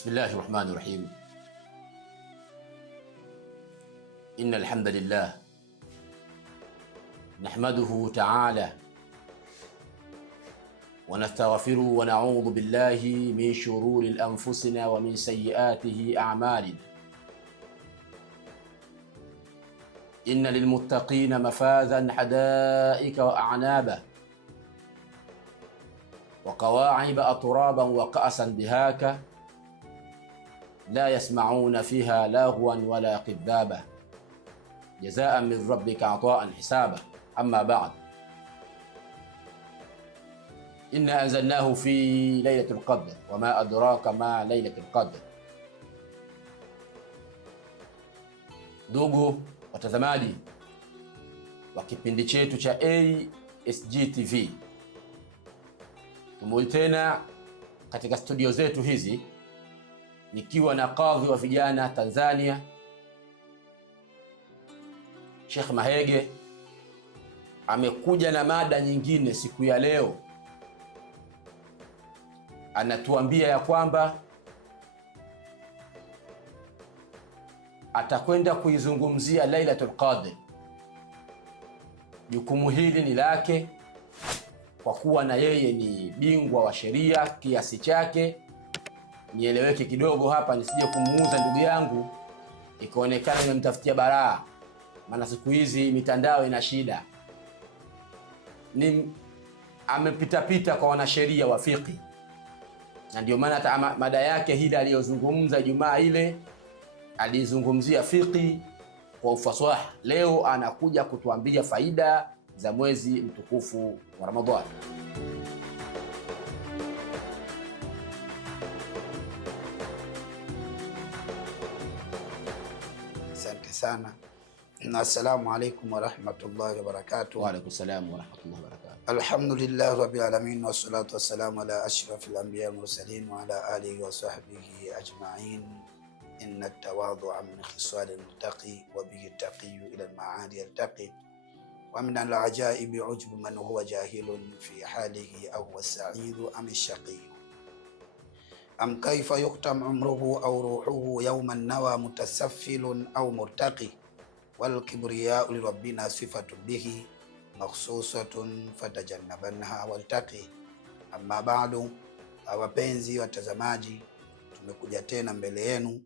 بسم الله الرحمن الرحيم. إن الحمد لله نحمده تعالى ونستغفره ونعوذ بالله من شرور أنفسنا ومن سيئاته أعمالنا. إن للمتقين مفازا حدائق وأعنابا وكواعب أترابا وكأسا دهاكا لا يسمعون فيها لغوا ولا كذابا جزاء من ربك عطاء حسابا. أما بعد، إنا أنزلناه في ليلة القدر وما أدراك ما ليلة القدر. Ndugu watazamaji wa kipindi chetu cha ASG TV, tumerudi tena katika studio zetu hizi nikiwa na kadhi wa vijana Tanzania Sheikh Mahege. Amekuja na mada nyingine siku ya leo, anatuambia ya kwamba atakwenda kuizungumzia Lailatul Qadr. Jukumu hili ni lake kwa kuwa na yeye ni bingwa wa sheria kiasi chake. Nieleweke kidogo hapa, nisije kumuuza ndugu yangu ikaonekana nimemtafutia baraa, maana siku hizi mitandao ina shida. Ni amepita kwa wanasheria wa fiqh, na ndio maana hata mada yake hili aliyozungumza Ijumaa ile alizungumzia fiqh kwa ufasaha. Leo anakuja kutuambia faida za mwezi mtukufu wa Ramadhani. Asante sana. Assalamu alaikum warahmatullahi wabarakatuh. Wa alaikum salam warahmatullahi wabarakatuh. Alhamdulillah rabbil alamin wassalatu wassalamu ala ashrafil anbiya wal mursalin wa ala alihi wa sahbihi ajma'in. Inna at-tawadhu'a min khisal al-muttaqi wa bihi at-taqiyyu ila al-ma'adi yaltaqi wa min al-ajaibi ujbu man huwa jahilun fi halihi aw huwa as-sa'idu am ash-shaqiyyu am kayfa yuqtam umruhu aw ruhuhu yawman nawa mutasaffilun aw murtaqi wal kibriya'u li rabbina sifatun bihi makhsusatun fatajannabanha waltaqi. Amma ba'du, wapenzi watazamaji, tumekuja tena mbele yenu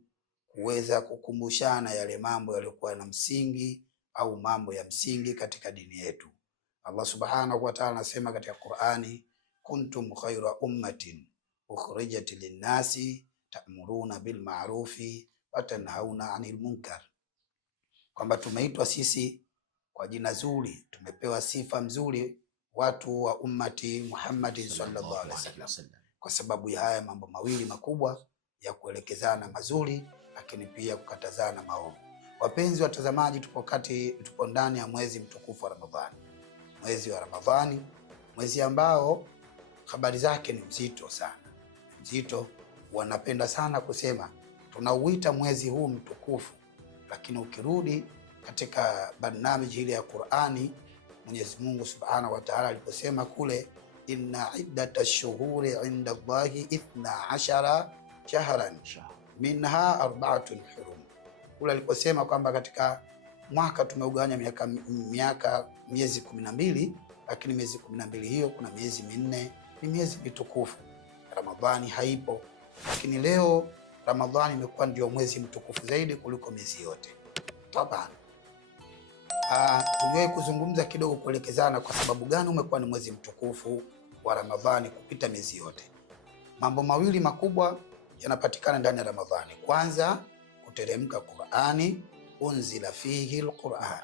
kuweza kukumbushana yale mambo yaliyokuwa na msingi au mambo ya msingi katika dini yetu. Allah subhanahu wa ta'ala anasema katika Qur'ani, kuntum khayra ummatin ukhrijat lin-nasi ta'muruna bil ma'rufi wa tanhauna 'anil munkar, kwamba tumeitwa sisi kwa jina zuri, tumepewa sifa mzuri watu wa ummati Muhammad sallallahu alaihi wasallam, kwa sababu ya haya mambo mawili makubwa ya kuelekezana mazuri, lakini pia kukatazana maovu. Wapenzi watazamaji, tupo ndani ya mwezi mtukufu wa Ramadhani. Mwezi wa Ramadhani, mwezi ambao habari zake ni mzito sana. Mzito, wanapenda sana kusema tunauita mwezi huu mtukufu, lakini ukirudi katika barnamiji ile ya Qur'ani, Mwenyezi Mungu Subhanahu wa Ta'ala aliposema kule, inna iddatash shuhuri 'inda Allahi 12 shahran minha arba'atun hurum, kule aliposema kwamba katika mwaka tumeugawanya miezi 12, lakini miezi 12 hiyo kuna miezi minne ni miezi mitukufu. Ramadhani haipo, lakini leo Ramadhani imekuwa ndio mwezi mtukufu zaidi kuliko miezi yote. Taban, tuliwahi kuzungumza kidogo kuelekezana kwa sababu gani umekuwa ni mwezi mtukufu wa Ramadhani kupita miezi yote. Mambo mawili makubwa yanapatikana ndani ya Ramadhani. Kwanza, kuteremka Qur'ani, unzila fihi al-Qur'an.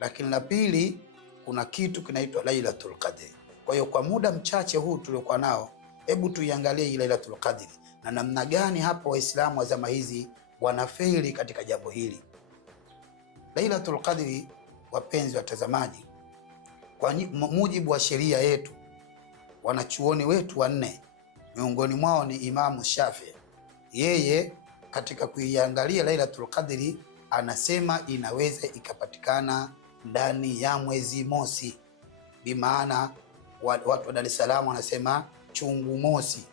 Lakini la pili, kuna kitu kinaitwa Lailatul Qadr. Kwa hiyo kwa muda mchache huu tuliokuwa nao, hebu tuiangalie hii Lailatul Qadr na namna gani hapo Waislamu wa zama hizi wanafeli katika jambo hili. Lailatul Qadr, wapenzi watazamaji, kwa mujibu wa sheria yetu, wanachuoni wetu wanne, miongoni mwao ni Imamu Shafi, yeye katika kuiangalia Lailatul Qadr anasema inaweza ikapatikana ndani ya mwezi mosi. Bimaana watu wa Dar es Salaam wanasema chungu mosi.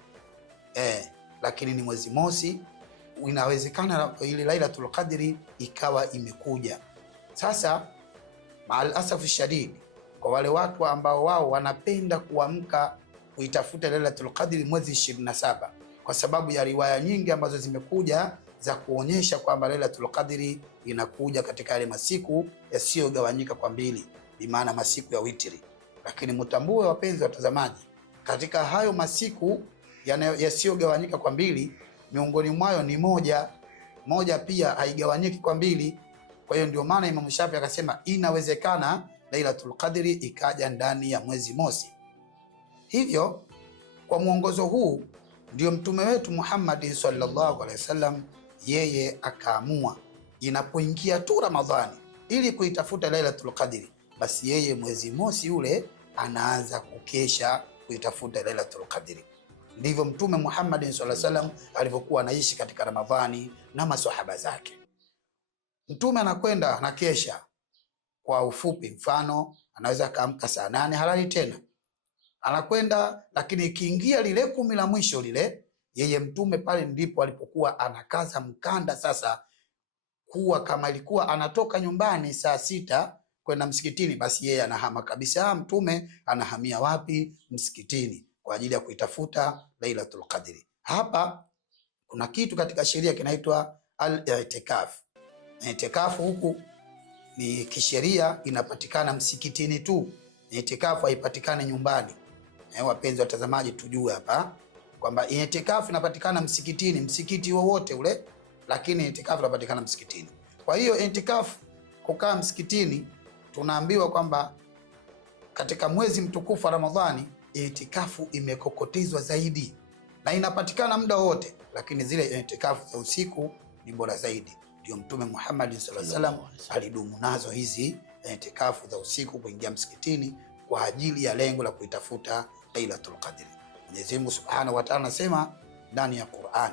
lakini ni mwezi mosi, inawezekana ile Lailatul Qadri ikawa imekuja. Sasa maal asafu shadid, kwa wale watu ambao wao wanapenda kuamka kuitafuta Lailatul Qadri mwezi 27, kwa sababu ya riwaya nyingi ambazo zimekuja za kuonyesha kwamba Lailatul Qadri inakuja katika yale masiku yasiyogawanyika kwa mbili, bi maana masiku ya witri. Lakini mtambue wapenzi watazamaji, katika hayo masiku yasiyogawanyika kwa mbili, miongoni mwayo ni moja pia haigawanyiki kwa mbili. Kwa hiyo ndio maana Imam Shafi akasema inawezekana Lailatul Qadri ikaja ndani ya mwezi mosi. Hivyo kwa mwongozo huu ndio mtume wetu Muhammad sallallahu alaihi wasallam yeye akaamua inapoingia tu Ramadhani ili kuitafuta Lailatul Qadri, basi yeye mwezi mosi ule anaanza kukesha kuitafuta Lailatul Qadri. Ndivyo mtume Muhammad sallallahu alaihi wasallam alivyokuwa anaishi katika Ramadhani na maswahaba zake. Mtume anakwenda anakesha. Kwa ufupi, mfano anaweza kaamka saa 8 halali tena, anakwenda, lakini ikiingia lile 10 la mwisho lile, yeye mtume pale ndipo alipokuwa anakaza mkanda sasa, kuwa kama ilikuwa anatoka nyumbani saa 6 kwenda msikitini, basi yeye anahama kabisa. Mtume anahamia wapi? Msikitini, kwa ajili ya kuitafuta Lailatul Qadri. Hapa kuna kitu katika sheria kinaitwa al-i'tikaf. I'tikaf huku ni kisheria inapatikana msikitini tu. I'tikafu haipatikani nyumbani. Wapenzi watazamaji, tujue hapa kwamba i'tikafu inapatikana msikitini, msikiti wowote ule, lakini i'tikafu inapatikana msikitini. Kwa hiyo i'tikafu kukaa msikitini, tunaambiwa kwamba katika mwezi mtukufu wa Ramadhani i'tikafu imekokotezwa zaidi na inapatikana muda wote, lakini zile i'tikafu za usiku ni bora zaidi. Ndio Mtume Muhammad sallallahu alaihi wasallam alidumu nazo hizi i'tikafu za usiku, kuingia msikitini kwa ajili ya lengo la kuitafuta Lailatul Qadri. Mwenyezi Mungu Subhanahu wa Ta'ala anasema ndani ya Qur'an,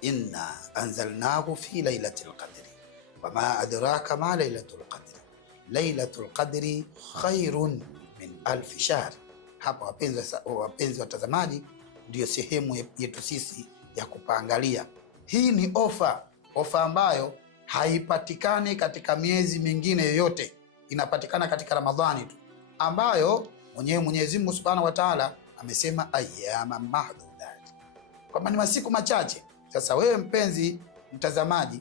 inna anzalnahu fi lailatul qadri wama adraka ma lailatul qadri lailatul qadri khairun min alf shahr. Hapa wapenzi watazamaji, ndio sehemu yetu sisi ya kupaangalia. Hii ni ofa ambayo haipatikani katika miezi mingine yoyote, inapatikana katika Ramadhani tu, ambayo Mwenyezi Mungu Subhanahu wa Ta'ala amesema ayyama mahdudat, kwamba ni masiku machache. Sasa wewe mpenzi mtazamaji,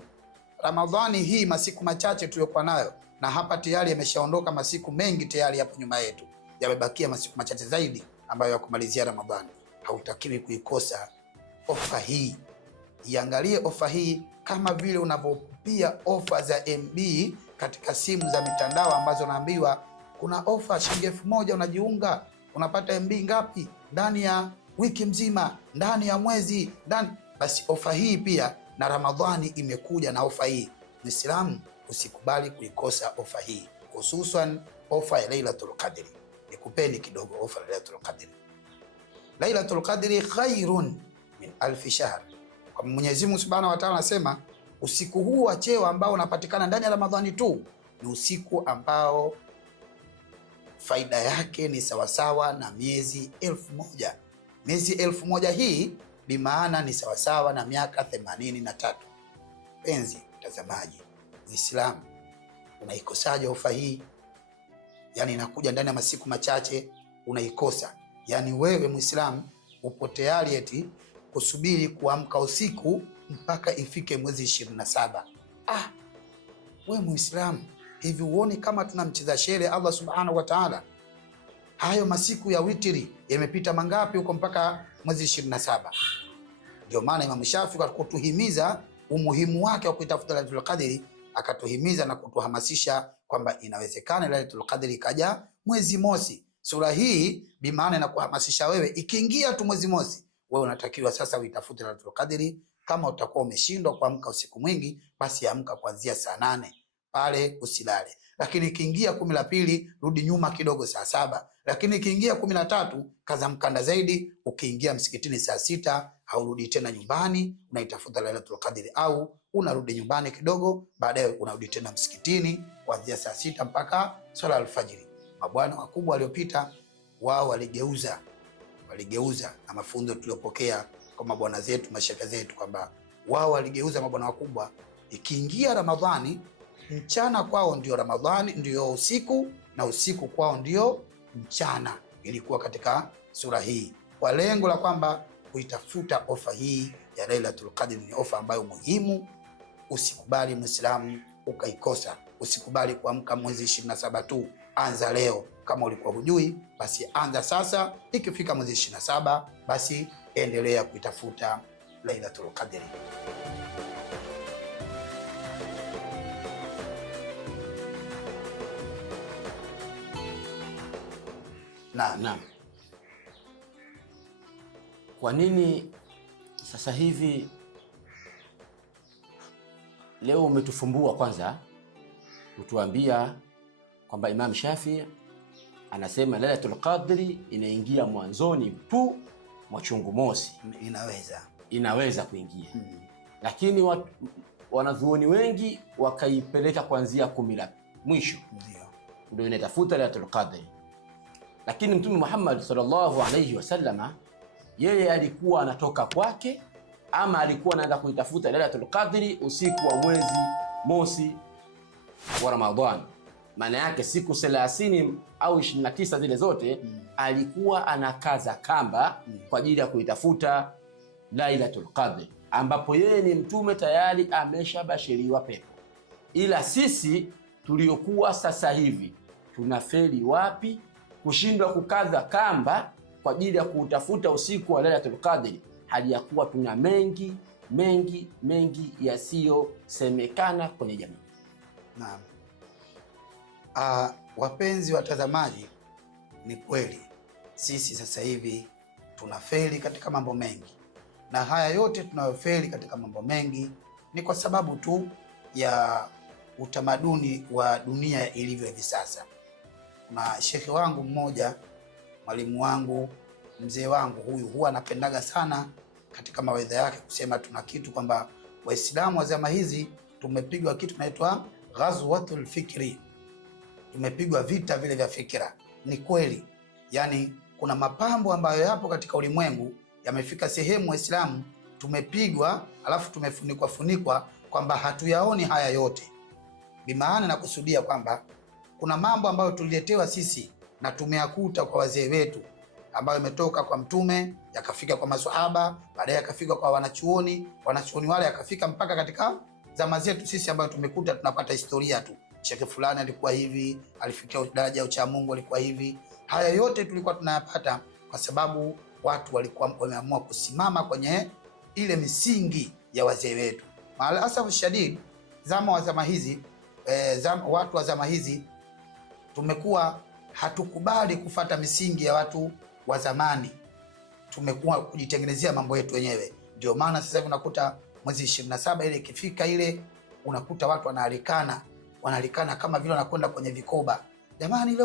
Ramadhani hii masiku machache tuliyokuwa nayo, na hapa tayari yameshaondoka masiku mengi tayari hapo nyuma yetu, yamebakia masiku machache zaidi ambayo ya kumalizia Ramadhani. Hautakiwi kuikosa ofa hii. Iangalie ofa hii kama vile unavyopia ofa za MB katika simu za mitandao ambazo naambiwa kuna ofa shilingi 1000 unajiunga unapata MB ngapi ndani ya wiki mzima, ndani ya mwezi, basi ofa hii pia na Ramadhani imekuja na ofa hii. Muislamu usikubali kuikosa ofa hii, hususan ofa ya Lailatul Qadri. Nikupeni kidogo ofa ya Lailatul Qadri. Lailatul Qadri khairun min alf shahr. Kwa Mwenyezi Mungu Subhanahu wa Ta'ala anasema usiku huu wa cheo ambao unapatikana ndani ya Ramadhani tu ni usiku ambao faida yake ni sawasawa na miezi 1000. Miezi 1000 hii bimaana ni sawasawa na miaka 83. Penzi mtazamaji, Muislamu unaikosaje ofa hii? Yani inakuja ndani ya masiku machache unaikosa. Yani wewe Muislamu upo tayari eti kusubiri kuamka usiku mpaka ifike mwezi 27. Wewe Muislamu, hivi uone kama tunamcheza shere Allah Subhanahu wa Ta'ala? Hayo masiku ya witri yamepita mangapi huko mpaka mwezi 27? Ndio maana Imam Shafi kwa kutuhimiza umuhimu wake wa kuitafuta Lailatul Qadri, akatuhimiza na kutuhamasisha kwamba inawezekana Lailatul Qadri ikaja mwezi mosi. Sura hii bi maana inakuhamasisha wewe, ikiingia tu mwezi mosi, wewe unatakiwa sasa uitafute Lailatul Qadri. Kama utakuwa umeshindwa kuamka usiku mwingi, basi amka kuanzia saa 8 pale, usilale. Lakini ikiingia 10 la pili, rudi nyuma kidogo saa 7. Lakini ikiingia 13, kaza mkanda zaidi, ukiingia msikitini saa 6, haurudi tena nyumbani, unaitafuta Lailatul Qadri, au unarudi nyumbani kidogo, baadaye unarudi tena msikitini kuanzia saa 6 mpaka swala alfajiri. Mabwana wakubwa waliopita wao waligeuza na mafunzo tuliyopokea kwa mabwana zetu, mashehe zetu, kwamba wao waligeuza mabwana wakubwa, ikiingia Ramadhani mchana kwao ndio Ramadhani, ndio usiku, na usiku kwao ndio mchana. Ilikuwa katika sura hii kwa lengo la kwamba kuitafuta ofa hii ya Lailatul Qadr. Ni ofa ambayo muhimu, usikubali Muislamu ukaikosa. Usikubali kuamka mwezi 27 tu, anza leo. Kama ulikuwa hujui, basi anza sasa. Ikifika mwezi 27, basi endelea kuitafuta Lailatul Qadr. Naam. Kwa nini sasa hivi leo umetufumbua kwanza kutuambia kwamba Imam Shafi anasema Lailatul Qadri inaingia mwanzoni tu mwa chungu mosi? Inaweza kuingia. Lakini wanazuoni wengi wakaipeleka kuanzia 10 la mwisho ndio inatafuta Lailatul Qadri. Lakini Mtume Muhammad sallallahu alayhi wasallama yeye alikuwa anatoka kwake, ama alikuwa anaanza kuitafuta Lailatul Qadri usiku wa mwezi mosi wa Ramadhani. Maana yake siku 30 au 29 zile zote alikuwa anakaza kamba kwa ajili ya kuitafuta Lailatul Qadri, ambapo yeye ni mtume tayari ameshabashiriwa pepo. Ila sisi tuliokuwa sasa hivi tunafeli wapi kushindwa kukaza kamba kwa ajili ya kutafuta usiku wa Lailatul Qadri, hali ya kuwa tuna mengi yasiyosemekana kwenye jamii. Naam. Wapenzi watazamaji, ni kweli sisi sasa hivi tunafeli katika mambo mengi, na haya yote tunayofeli katika mambo mengi ni kwa sababu tu ya utamaduni wa dunia ilivyo hivi sasa. Na shekhi wangu mmoja, mwalimu wangu, mzee wangu huyu, huwa anapendaga sana katika mawaidha yake kusema tuna kitu kwamba Waislamu wa zama hizi tumepigwa kitu kinaitwa ghazwatul fikri, tumepigwa vita vile vya fikra. Ni kweli, yani kuna mapambo ambayo yapo katika ulimwengu yamefika sehemu Waislamu tumepigwa, alafu tumefunikwa kwamba hatuyaoni haya yote. Bimaana na kusudia kwamba kuna mambo ambayo tuliletewa sisi na tumeyakuta kwa wazee wetu, ambayo imetoka kwa mtume yakafika kwa maswahaba, baadaye yakafika kwa wanachuoni wale yakafika mpaka katika zama zetu sisi, ambayo tumekuta tunapata historia tu, shekhe fulani alikuwa hivi, alifikia daraja ya ucha Mungu, alikuwa hivi. Haya yote tulikuwa tunayapata kwa sababu watu walikuwa wameamua kusimama kwenye ile misingi ya wazee wetu. Maalasaf shadid, watu wa zama hizi tumekuwa hatukubali kufata misingi ya watu wa zamani, tumekuwa kujitengenezea mambo yetu wenyewe. Ndio maana sasa hivi unakuta mwezi 27 ile ikifika ile, unakuta watu wanalikana kama vile wanakwenda kwenye vikoba. Jamani,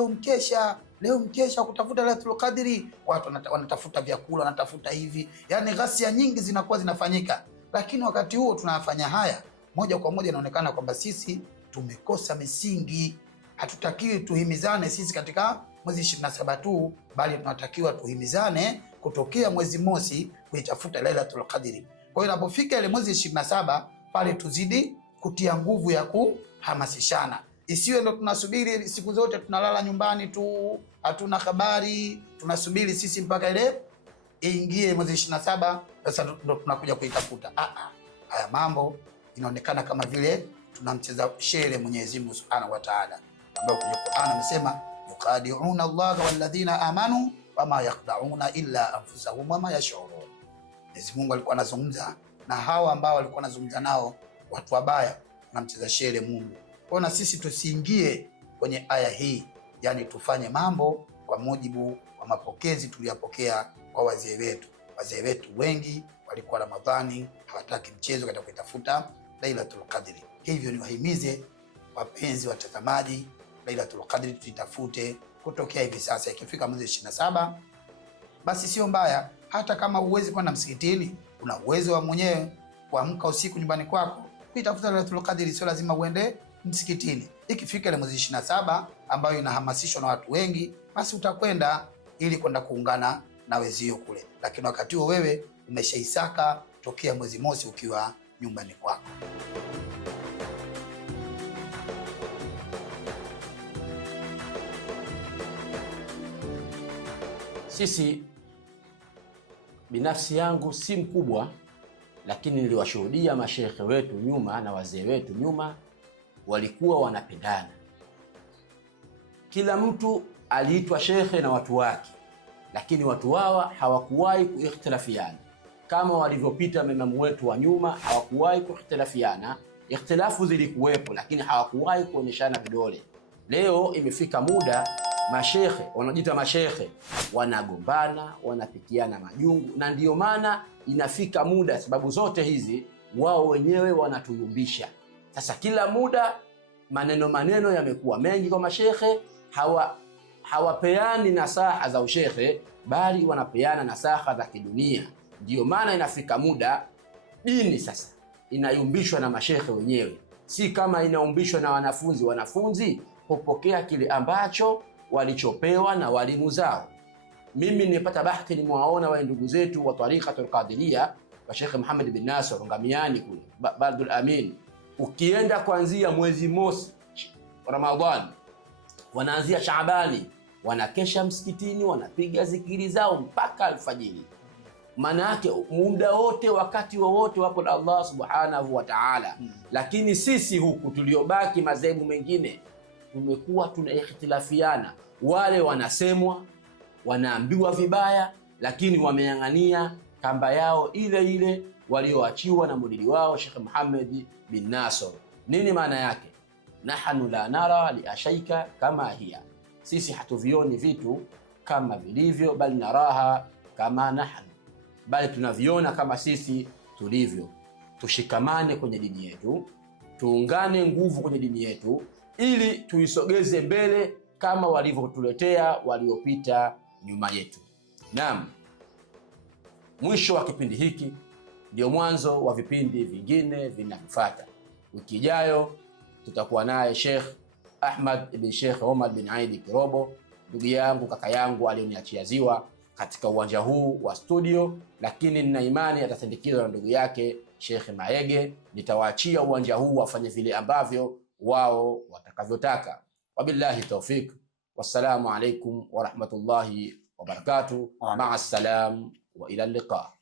leo mkesha kutafuta Lailatul Qadri, watu wanatafuta vyakula, wanatafuta hivi, yani ghasia nyingi zinakuwa zinafanyika. Lakini wakati huo tunafanya haya, moja kwa moja inaonekana kwamba sisi tumekosa misingi. Hatutakiwi tuhimizane sisi katika mwezi 27 tu, bali tunatakiwa tuhimizane kutokea mwezi mosi kuitafuta Lailatul Qadri. Kwa hiyo inapofika ile mwezi 27 pale tuzidi kutia nguvu ya kuhamasishana. Isiwe ndo tunasubiri siku zote tunalala nyumbani tu, hatuna habari, tunasubiri sisi mpaka ile iingie mwezi 27 sasa ndo tunakuja kuitafuta. Haya mambo inaonekana kama vile tunamcheza shere Mwenyezi Mungu Subhanahu wa Ta'ala, ambapo kwenye Qur'an amesema yuqadi'una Allaha walladhina amanu wama yakhda'una illa anfusahum wama yash'urun. Mwenyezi Mungu alikuwa anazungumza na hawa ambao walikuwa wanazungumza nao watu wabaya, tunamcheza shere Mungu. Kwa na sisi tusiingie kwenye aya hii, yani tufanye mambo kwa mujibu wa mapokezi tuliyopokea kwa wazee wetu. Wazee wetu wengi walikuwa Ramadhani hawataki mchezo katika kutafuta Lailatul Qadri. Hivyo niwahimize wapenzi watazamaji, Lailatul Qadri tuitafute kutokea hivi sasa. Ikifika mwezi 27 basi sio mbaya, hata kama uwezi kwenda msikitini, una uwezo wa mwenyewe kuamka usiku nyumbani kwako kuitafuta Lailatul Qadri, sio lazima uende msikitini. Ikifika ile mwezi 27 ambayo inahamasishwa na watu wengi, basi utakwenda ili kwenda kuungana na wezio kule. Lakini wakati huo wewe umeshaisaka tokea mwezi mosi ukiwa nyumbani kwako. Sisi binafsi yangu si mkubwa, lakini niliwashuhudia mashekhe wetu nyuma na wazee wetu nyuma walikuwa wanapendana. Kila mtu aliitwa shekhe na watu wake, lakini watu hawa hawakuwahi kuikhtilafiana kama walivyopita maimamu wetu wa nyuma. Hawakuwahi kuikhtilafiana, ikhtilafu zilikuwepo, lakini hawakuwahi kuonyeshana vidole. Leo imefika muda mashekhe wanajiita mashekhe wanagombana, wanapitiana majungu, na ndiyo maana inafika muda, sababu zote hizi wao wenyewe wanatuyumbisha. Sasa kila muda maneno yamekuwa mengi kwa mashekhe, hawapeani nasaha za ushekhe, bali wanapeana nasaha za kidunia. Ndiyo maana inafika muda dini sasa inayumbishwa na mashekhe wenyewe, si kama inaumbishwa na wanafunzi. Wanafunzi hupokea kile ambacho walichopewa na walimu zao. Mimi nimepata bahati, nimewaona wale ndugu zetu wa Tariqatul Qadiria wa Sheikh Muhammad bin Nasr Ngamiani kule Baldul Amin. Ukienda kuanzia mwezi mosi Ramadhani, wanaanzia Shaabani, wanakesha msikitini, wanapiga zikiri zao mpaka alfajiri. Maana yake muda wote, wakati wowote wapo na Allah subhanahu wa ta'ala. Lakini sisi huku tuliobaki madhehebu mengine tumekuwa tunaikhtilafiana. Wale wanasemwa, wanaambiwa vibaya, lakini wameangania kamba yao ile ile walioachiwa na mudiri wao Sheikh Muhammad bin Nasr. Nini maana yake? Nahnu la nara li ashaika kama hiya, sisi hatuvioni vitu kama vilivyo, bali naraha kama nahnu, bali tunaviona kama sisi tulivyo. Tushikamane kwenye dini yetu, tuungane nguvu kwenye dini yetu, ili tuisogeze mbele kama walivyotuletea waliopita nyuma yetu. Naam, mwisho wa kipindi hiki ndio mwanzo wa vipindi vingine vinavyofuata. Wiki ijayo tutakuwa naye Sheikh Ahmad ibn Sheikh Omar bin Aidi Kirobo, ndugu yangu, kaka yangu aliyoniachia ziwa katika uwanja huu wa studio, lakini nina imani atasindikizwa na ndugu yake Sheikh Maege. Nitawaachia uwanja huu wafanye vile ambavyo wao watakavyotaka. Wabillahi tawfik, wassalamu alaikum wa rahmatullahi wa barakatuh. Ma'a salam wa ila liqa.